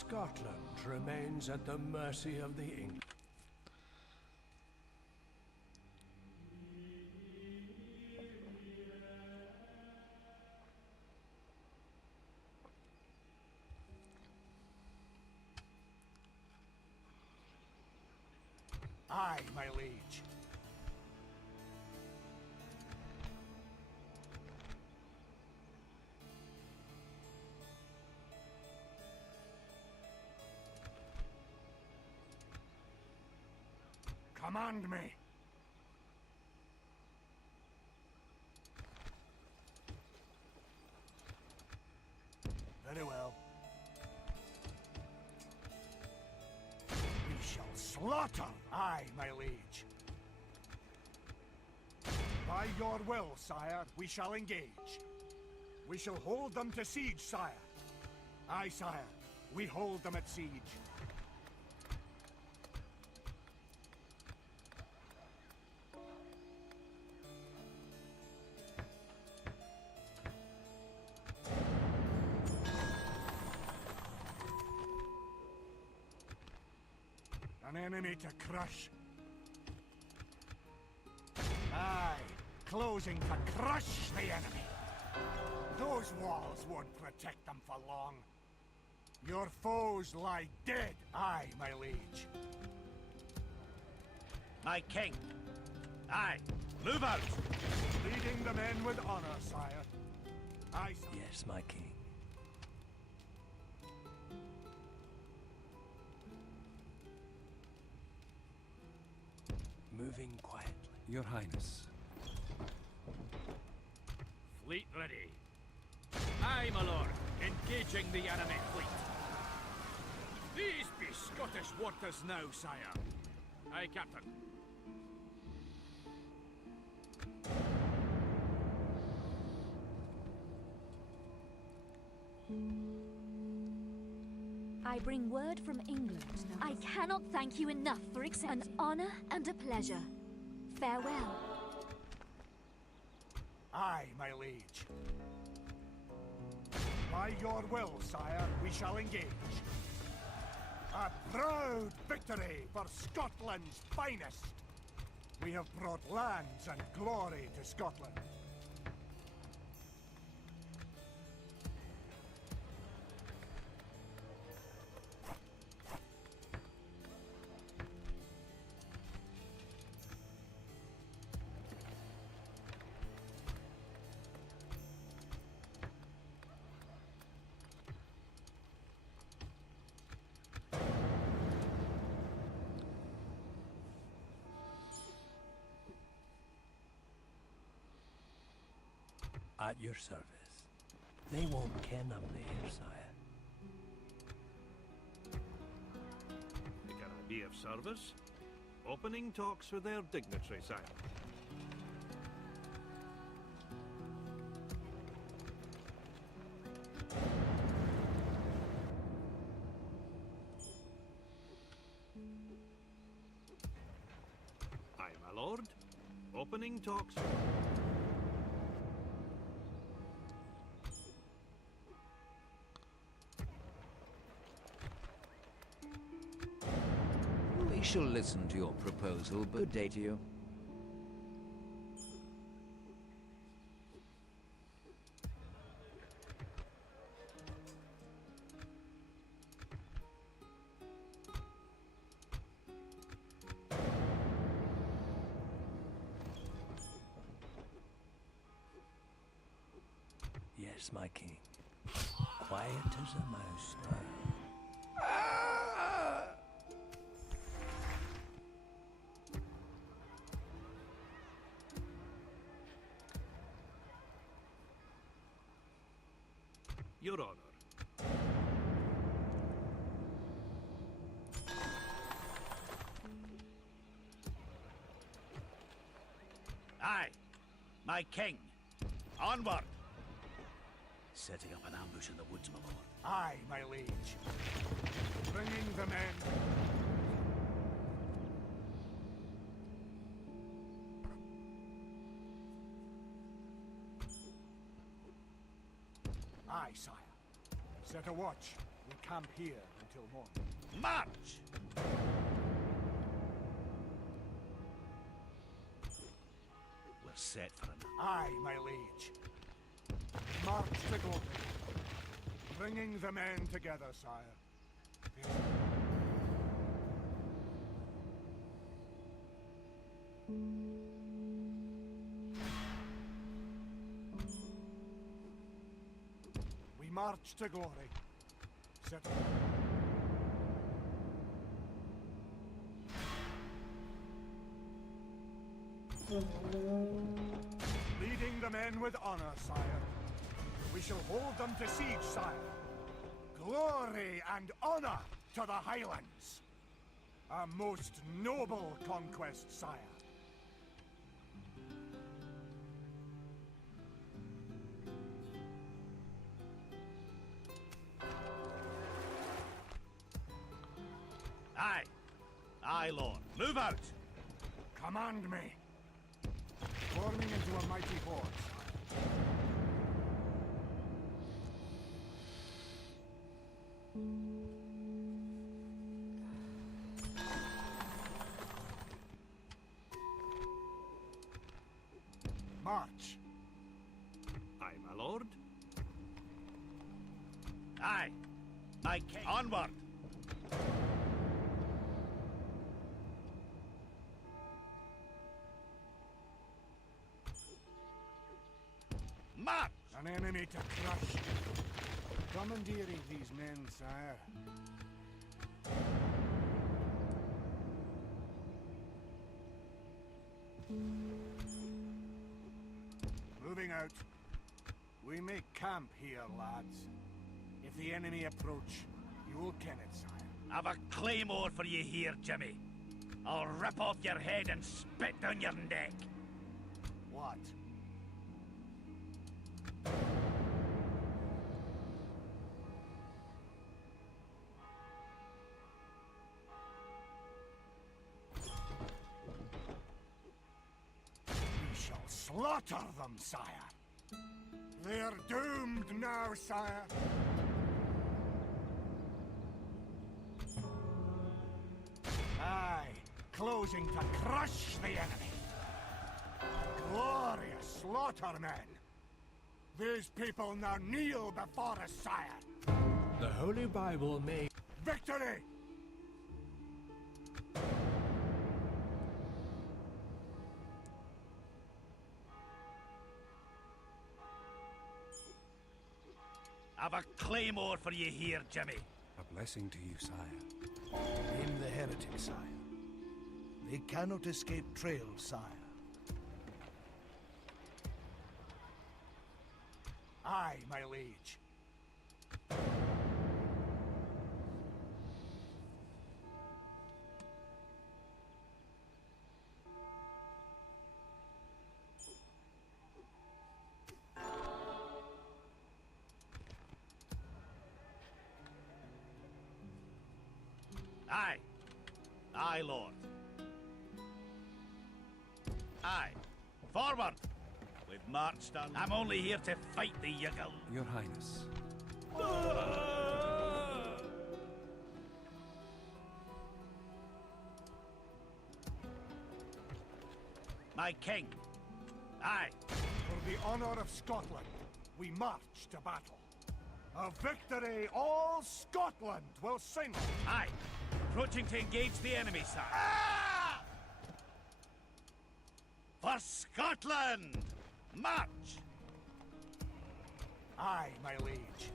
Scotland remains at the mercy of the English. Aye, my liege. Command me. Very well. We shall slaughter! Aye, my liege. By your will, sire, we shall engage. We shall hold them to siege, sire. Aye, sire, we hold them at siege. An enemy to crush. Aye, closing to crush the enemy. Those walls won't protect them for long. Your foes lie dead. Aye, my liege. My king. Aye, move out. Leading the men with honor, sire. Aye, sire. Yes, my king. Moving quietly. Your Highness. Fleet ready. Aye, my lord. Engaging the enemy fleet. These be Scottish waters now, sire. Aye, Captain. I bring word from England. I cannot thank you enough for accepting. An honor and a pleasure. Farewell. Aye, my liege. By your will, sire, we shall engage. A proud victory for Scotland's finest. We have brought lands and glory to Scotland. At your service. They won't ken I'm there, sire. Can I be of service? Opening talks with their dignitary, sire. Aye, my lord. Opening talks... We shall listen to your proposal, but good day to you. Yes, my king. Quiet as a mouse now. Your honor. Aye, my king. Onward. Setting up an ambush in the woods, my lord. Aye, my liege. Bringing the men. Aye, sire. Set a watch. We camp here until morning. March! We're set for an... Aye, my liege. March to glory. Bringing the men together, sire. We march to glory. Set up. Leading the men with honor, sire. We shall hold them to siege, sire. Glory and honor to the Highlands. A most noble conquest, sire. Aye. Aye, Lord. Move out! Command me. Forming into a mighty horde, sire. March. Aye, my lord. Aye. My king. Onward! March! An enemy to crush. Commandeering these men, sire. Moving out. We make camp here, lads. If the enemy approach, you will ken it, sire. I've a claymore for you here, Jimmy. I'll rip off your head and spit down your neck. What? We shall slaughter them, sire. They're doomed now, sire. Aye, closing to crush the enemy. Glorious slaughter, men. These people now kneel before us, sire. The Holy Bible may... Victory! I've a claymore for you here, Jimmy. A blessing to you, sire. Aim the heretics, sire. They cannot escape trail, sire. Aye, my liege. Aye. Aye, Lord. Aye. Forward! We've marched on... I'm only here to fight the Yuggle. Your Highness. My king. Aye. For the honor of Scotland, we march to battle. A victory all Scotland will sing. Aye. Approaching to engage the enemy, sir. Ah! For Scotland! March! Aye, my liege.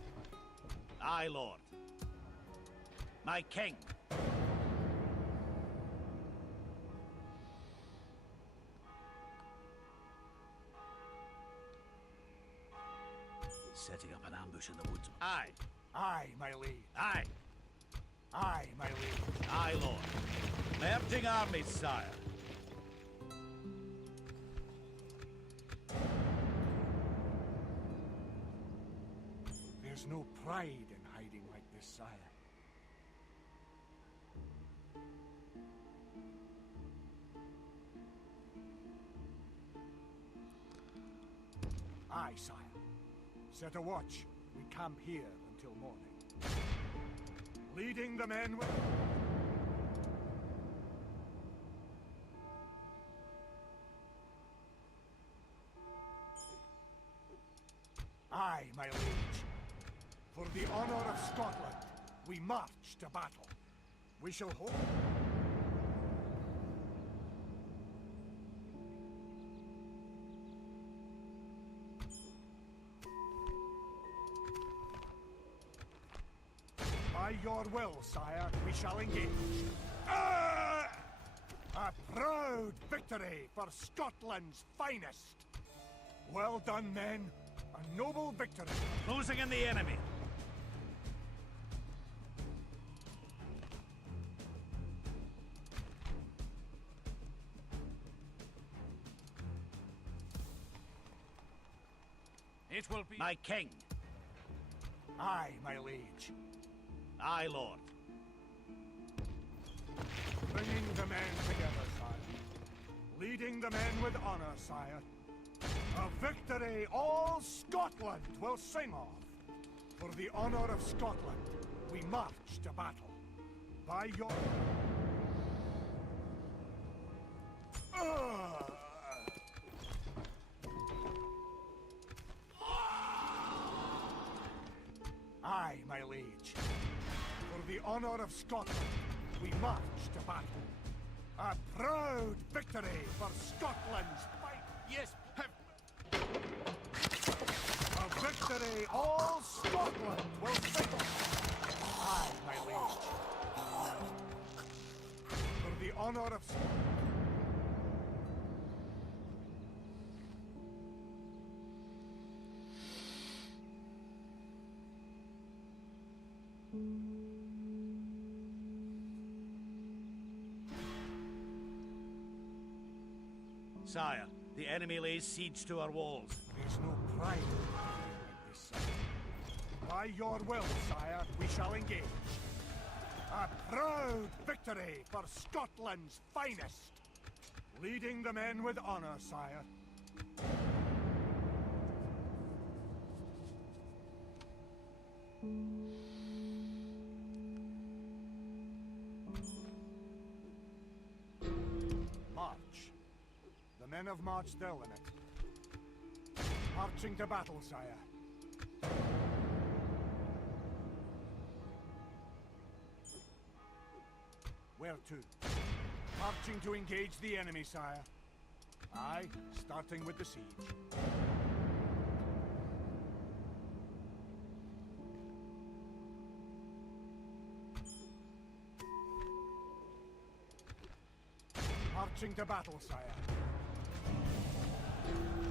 Aye, Lord. My king. Setting up an ambush in the woods. Aye. Aye, my liege. Aye. Aye, my liege. Aye, Lord. Merging armies, sire. There's no pride in hiding like this, sire. Aye, sire. Set a watch. We camp here until morning. Leading the men with... Aye, my liege. For the honor of Scotland, we march to battle. We shall hold... By your will, sire, we shall engage. A proud victory for Scotland's finest. Well done, men. A noble victory. Closing in the enemy. It will be my king. Aye, my liege. Aye, lord. Bringing the men together, sire. Leading the men with honor, sire. A victory all Scotland will sing of. For the honor of Scotland, we march to battle. By your... Aye, my liege. For the honor of Scotland, we march to battle. A proud victory for Scotland's fight. Yes, A victory all Scotland will sing of. Aye, my liege. For the honor of Scotland. sire. The enemy lays siege to our walls. There's no pride in this sire. By your will, sire, we shall engage. A proud victory for Scotland's finest. Leading the men with honor, sire. March. The men have marched their limit. Marching to battle, sire. Where to? Marching to engage the enemy, sire. Aye, starting with the siege. Marching to battle, sire.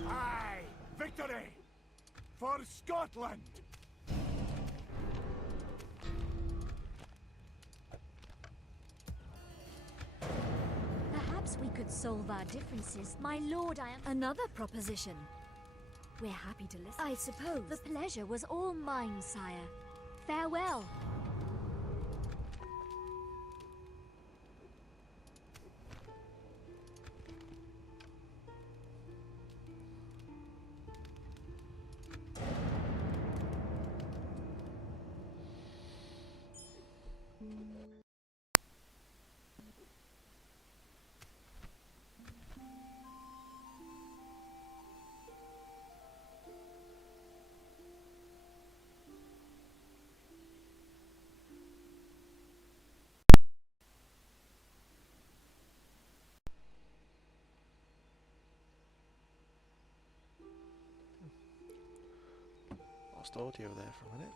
Aye! Victory! For Scotland! Perhaps we could solve our differences. My lord, I am... Another proposition. We're happy to listen. I suppose. The pleasure was all mine, sire. Farewell. Lost audio there for a minute.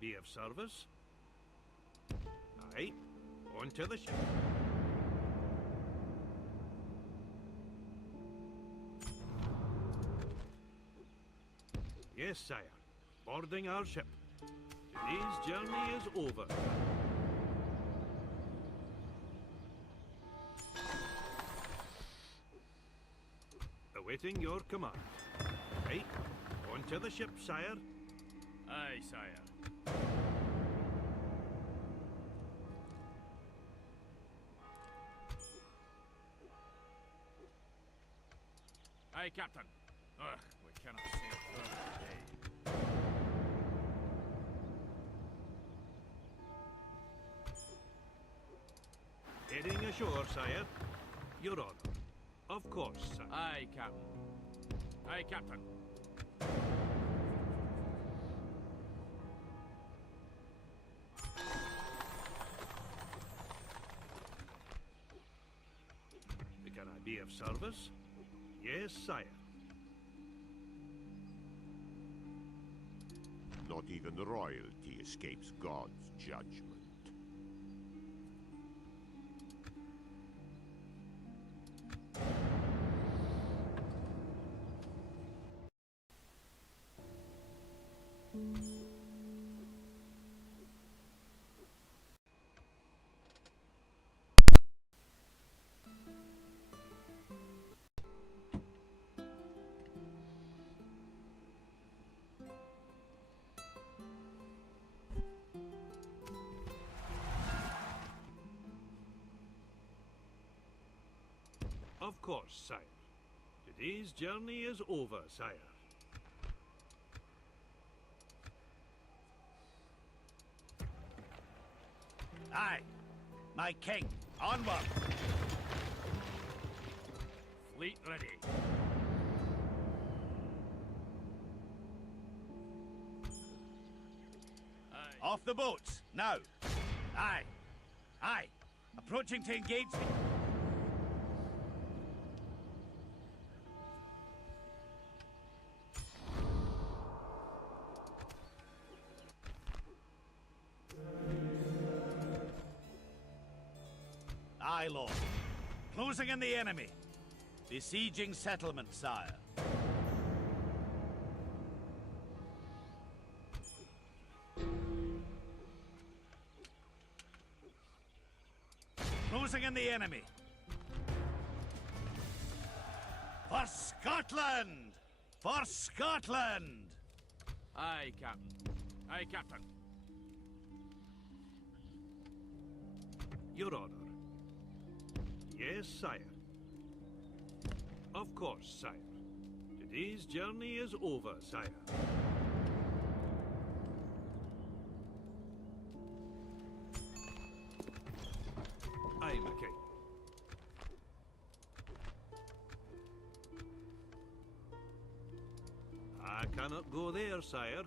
be of service? Aye. On to the ship. Yes, sire. Boarding our ship. Today's journey is over. Awaiting your command. Right. On to the ship, sire. Aye, sire. Aye, Captain. Ugh, we cannot sail further today. Heading ashore, sire. Your honor. Of course, sire. Aye, Captain. Aye, Captain. Can I be of service? Yes, sire. Not even royalty escapes God's judgment. Of course, sire. Today's journey is over, sire. Aye, my king, onward! Fleet ready. Aye. Off the boats, now! Aye, aye, approaching to engage me. Aye, Lord. Closing in the enemy. Besieging settlement, sire. Closing in the enemy. For Scotland! For Scotland! Aye, Captain. Aye, Captain. Your honor. Yes, sire. Of course, sire. Today's journey is over, sire. Aye, my king. I cannot go there, sire.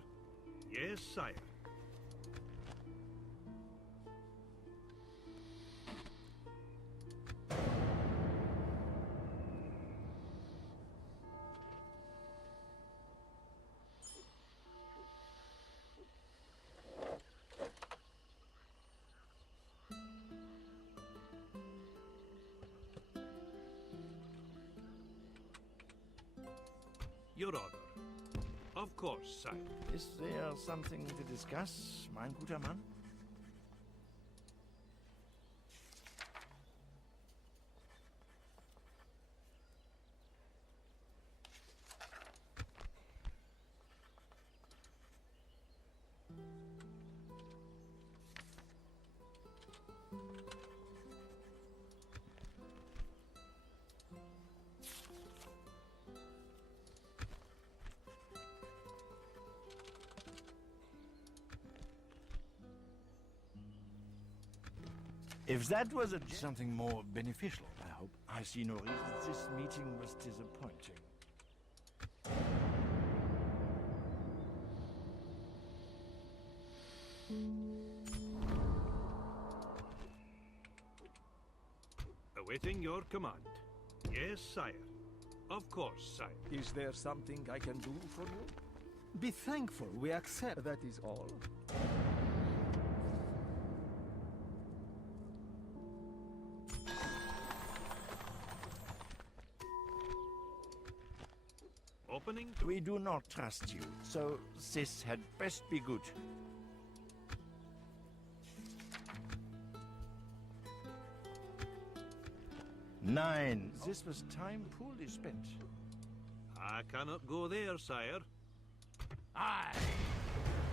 Yes, sire. Your honor. Of course, sire. Is there something to discuss, mein guter Mann? If that was something more beneficial, I hope. I see no reason this meeting was disappointing. Awaiting your command. Yes, sire. Of course, sire. Is there something I can do for you? Be thankful we accept, that is all. We do not trust you, so this had best be good. Nine. This was time poorly spent. I cannot go there, sire. Aye!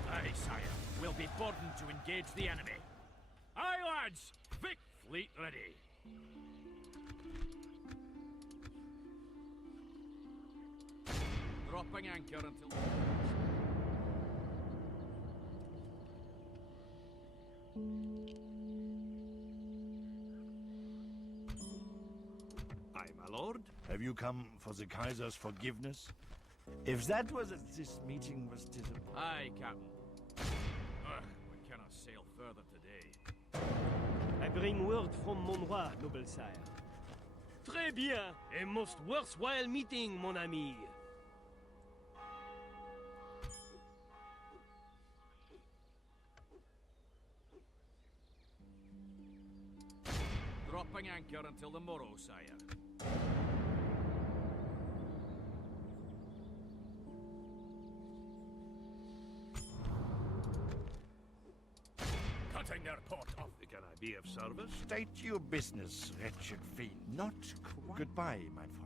Aye, sire. We'll be burdened to engage the enemy. Aye, lads! Vic fleet ready. Dropping anchor until... Aye, my lord. Have you come for the Kaiser's forgiveness? If that was it, this meeting was disappointing. Aye, Captain. Ugh, we cannot sail further today. I bring word from mon roi, noble sire. Très bien! A most worthwhile meeting, mon ami. Dropping anchor until the morrow, sire. Cutting their port off. Can I be of service? State your business, wretched fiend. Not quite. Goodbye, my friend.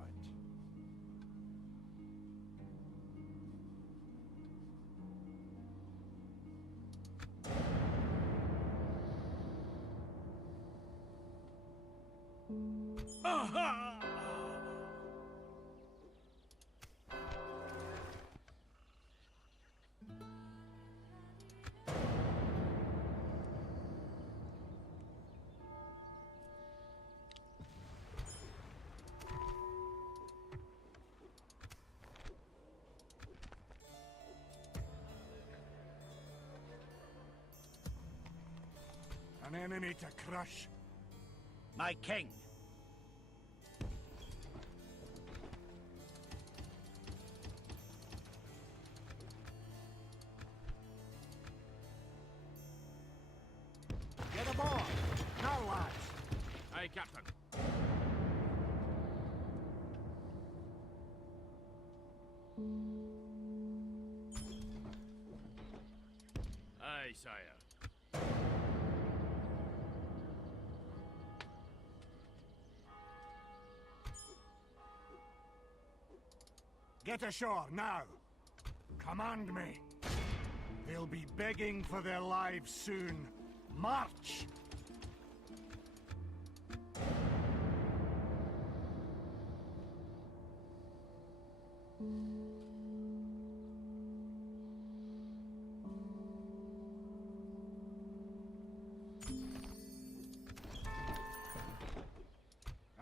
An enemy to crush. My king. Get aboard! Now, lads! Aye, Captain. Aye, sire. Get ashore, now! Command me! They'll be begging for their lives soon. March!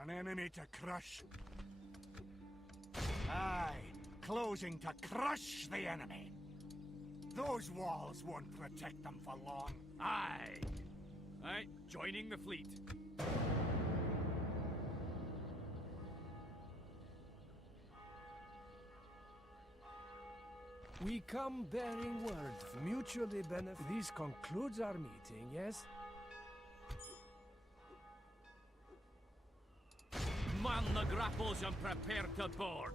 An enemy to crush. Aye, closing to crush the enemy. Those walls won't protect them for long. Aye. Aye, joining the fleet. We come bearing word, mutually benefit. This concludes our meeting, yes? Man the grapples and prepare to board.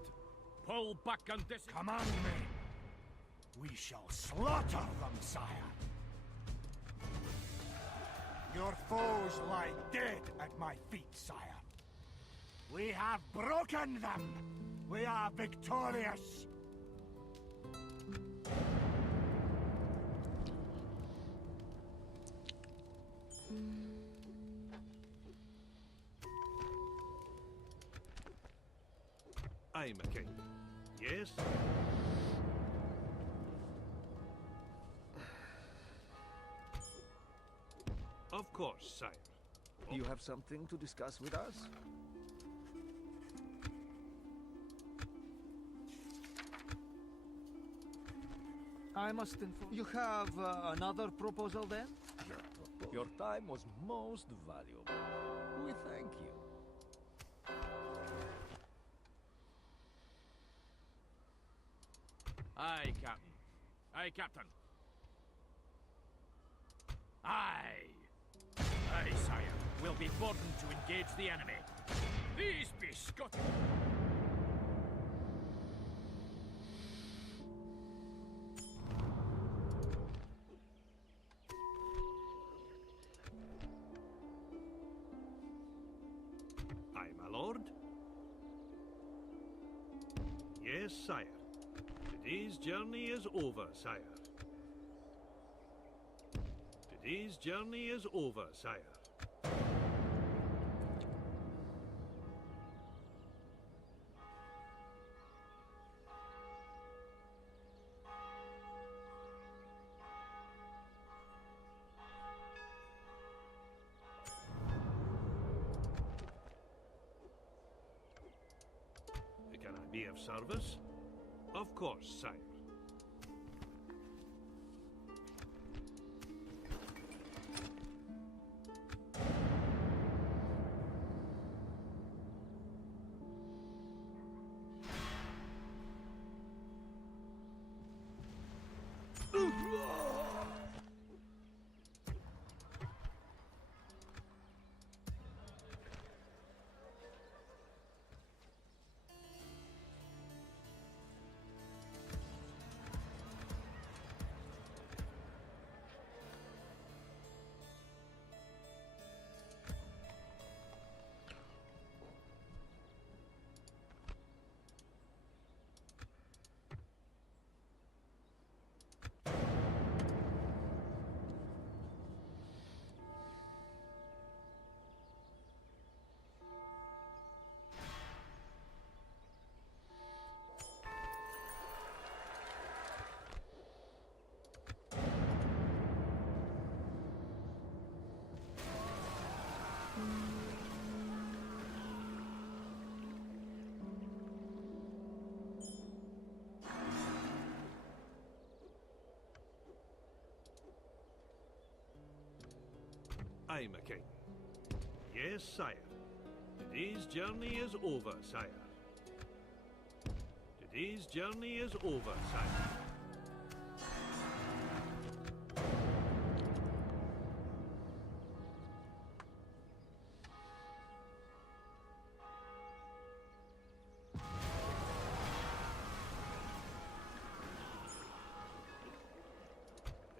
Pull back and Command me. We shall slaughter them, sire. Your foes lie dead at my feet, sire. We have broken them. We are victorious. Aye, my king. Yes? Of course, sire. You have something to discuss with us? I must inform. You have another proposal then? Your time was most valuable. We thank you. Aye, Captain. Aye, Captain. Aye. Aye, sire. We'll be burdened to engage the enemy. These be Scottish. Yes, sire. Today's journey is over, sire. Today's journey is over, sire. Can I be of service? Of course, sire. I'm a king. Yes, sire. Today's journey is over, sire. Today's journey is over, sire.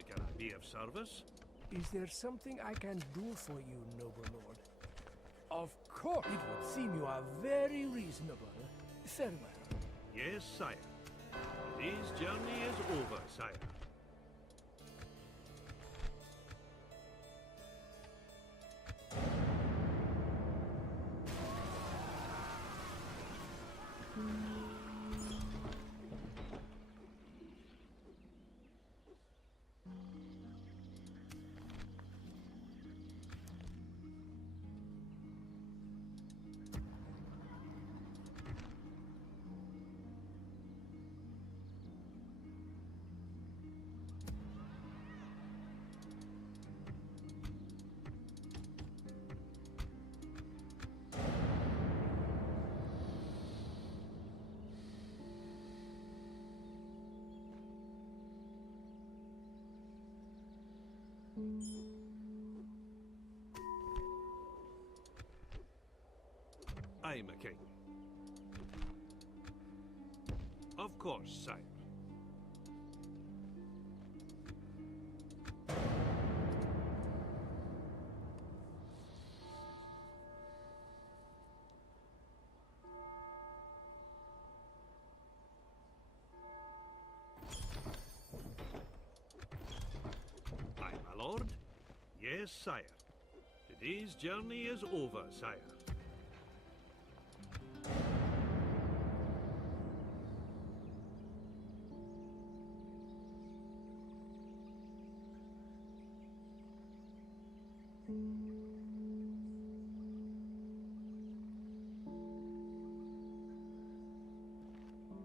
Can I be of service? Is there something I can do for you, noble lord? Of course. It would seem you are very reasonable. Farewell. Yes, sire. Today's journey is over, sire. I'm a king. Of course, sire. Aye, my lord. Yes, sire. Today's journey is over, sire.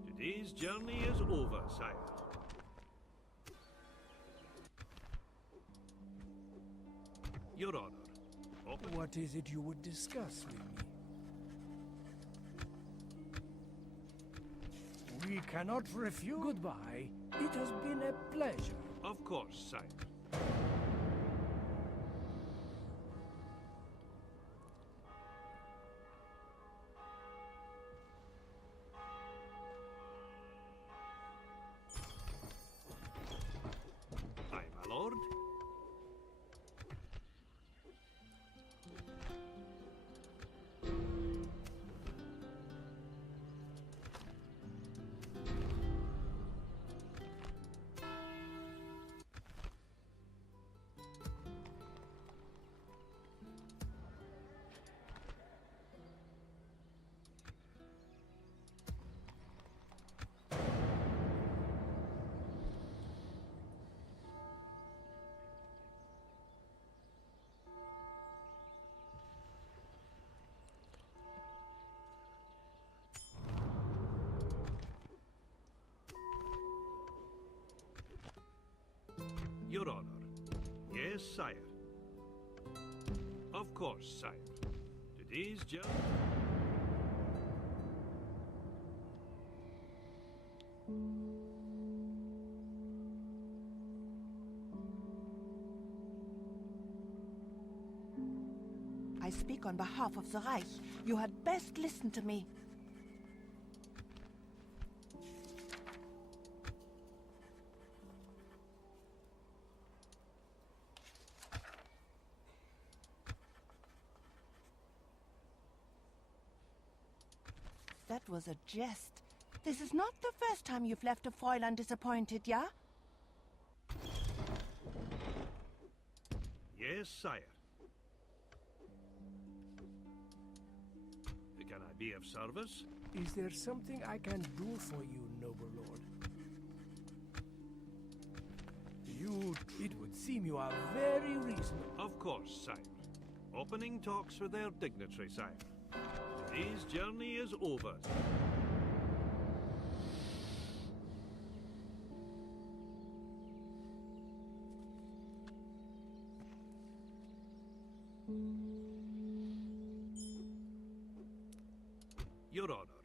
Today's journey is over, sire. Your Honor. Open. What is it you would discuss with me? We cannot refuse. Goodbye. It has been a pleasure. Of course, sire. Aye, my lord. Your Honor. Yes, sire. Of course, sire. Today's journey... I speak on behalf of the Reich. You had best listen to me. That was a jest. This is not the first time you've left a foil undisappointed, yeah? Yes, sire. Can I be of service? Is there something I can do for you, noble lord? It would seem you are very reasonable. Of course, sire. Opening talks with their dignitary, sire. Today's journey is over. Your Honor.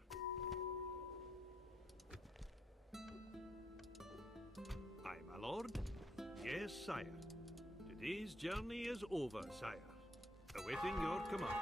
Aye, my lord. Yes, sire. Today's journey is over, sire. Awaiting your command.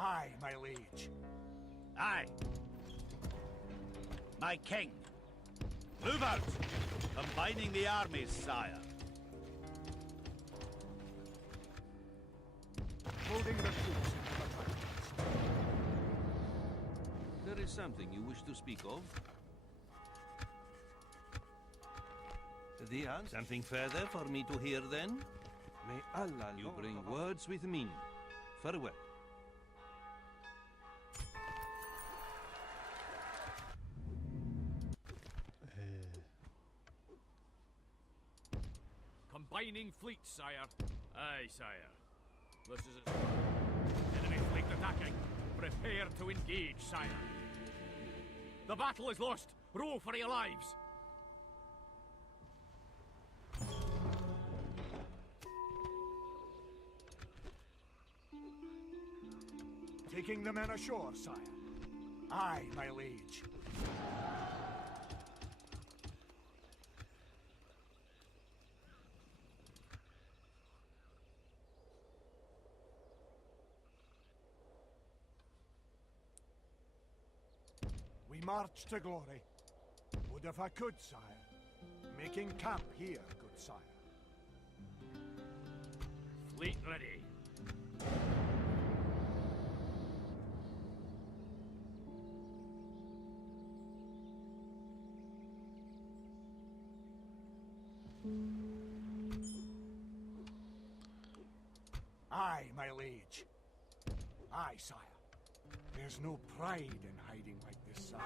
Aye, my liege. Aye. My king. Move out! Combining the armies, sire. Holding the troops. There is something you wish to speak of? The answer. Something further for me to hear then? May Allah... You bring words with meaning. Farewell. Combining fleets, sire. Aye, sire. This is it. Enemy fleet attacking. Prepare to engage, sire. The battle is lost. Row for your lives. Taking the men ashore, sire. Aye, my liege. We march to glory. Would if I could, sire. Making camp here, good sire. Fleet ready. Aye, my liege. Aye, sire. There's no pride in hiding like this, sire.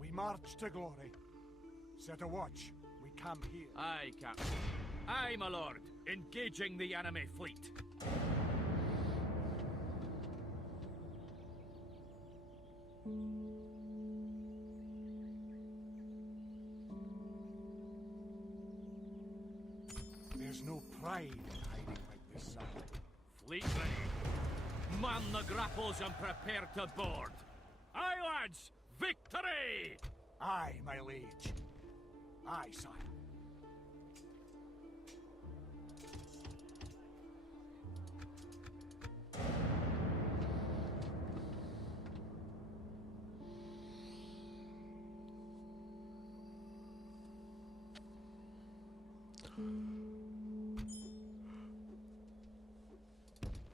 We march to glory. Set a watch. We camp here. Aye, Captain. Aye, my lord. Engaging the enemy fleet. There's no pride in hiding like this, sire. Fleet ready. Man the grapples and prepare to board. Aye, lads! Victory! Aye, my liege. Aye, sire.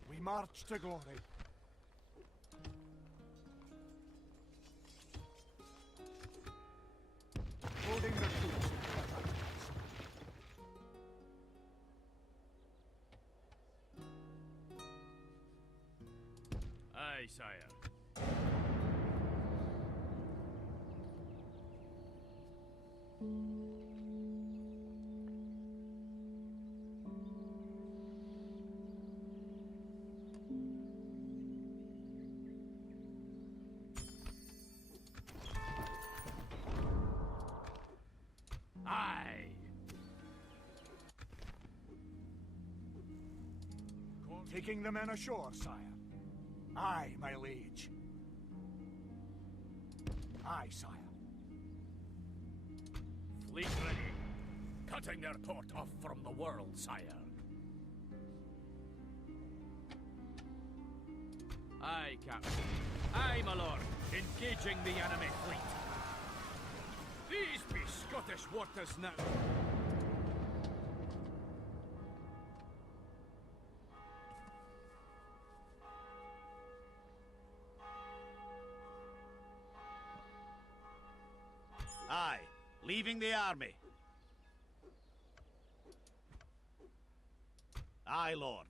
We march to glory. Holding the troops in battle. Aye, sire. Aye. Taking the men ashore, sire. Aye, my liege. Aye, sire. Fleet ready. Cutting their port off from the world, sire. Aye, Captain. Aye, my lord. Engaging the enemy fleet. These be Scottish waters now. Aye, leaving the army. Aye, Lord.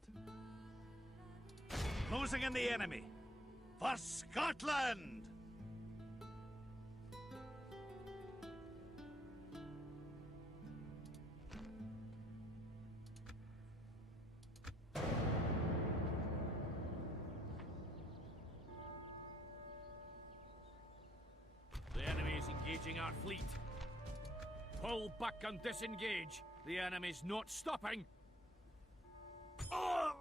Closing in the enemy. For Scotland! The enemy is engaging our fleet. Pull back and disengage. The enemy's not stopping. Oh!